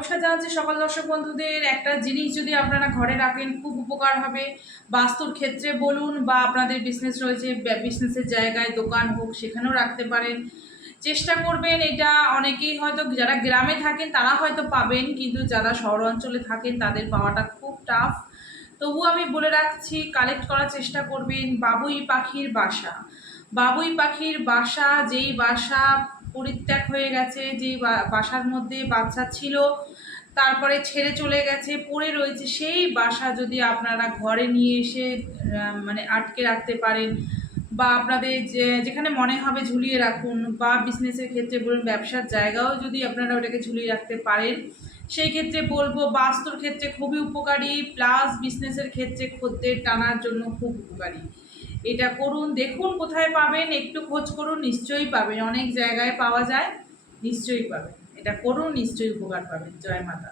নমস্কার জানাচ্ছি সকল দর্শক বন্ধুদের। একটা জিনিস যদি আপনারা ঘরে রাখেন খুব উপকার হবে। বাস্তুর ক্ষেত্রে বলুন বা আপনাদের বিজনেস রয়েছে, বিজনেসের জায়গায় দোকান হোক সেখানেও রাখতে পারেন। চেষ্টা করবেন এটা। অনেকেই হয়তো যারা গ্রামে থাকেন তারা হয়তো পাবেন, কিন্তু যারা শহর অঞ্চলে থাকেন তাদের পাওয়াটা খুব টাফ। তবু আমি বলে রাখছি, কালেক্ট করার চেষ্টা করবেন। বাবুই পাখির বাসা। বাবুই পাখির বাসা, যেই বাসা পরিত্যাগ হয়ে গেছে, যেই বাসার মধ্যে বাচ্চা ছিল তারপরে ছেড়ে চলে গেছে, পড়ে রয়েছে, সেই বাসা যদি আপনারা ঘরে নিয়ে এসে মানে আটকে রাখতে পারেন, বা আপনাদের যেখানে মনে হবে ঝুলিয়ে রাখুন, বা বিজনেসের ক্ষেত্রে বলুন, ব্যবসার জায়গাও যদি আপনারা ওটাকে ঝুলিয়ে রাখতে পারেন, সেই ক্ষেত্রে বলবো বাস্তুর ক্ষেত্রে খুবই উপকারী, প্লাস বিজনেসের ক্ষেত্রে খদ্দের টানার জন্য খুব উপকারী। এটা করুন, দেখুন কোথায় পাবেন, একটু খোঁজ করুন, নিশ্চয়ই পাবেন। অনেক জায়গায় পাওয়া যায়, নিশ্চয়ই পাবেন। এটা করুন, নিশ্চয়ই উপকার পাবেন। জয় মাতা।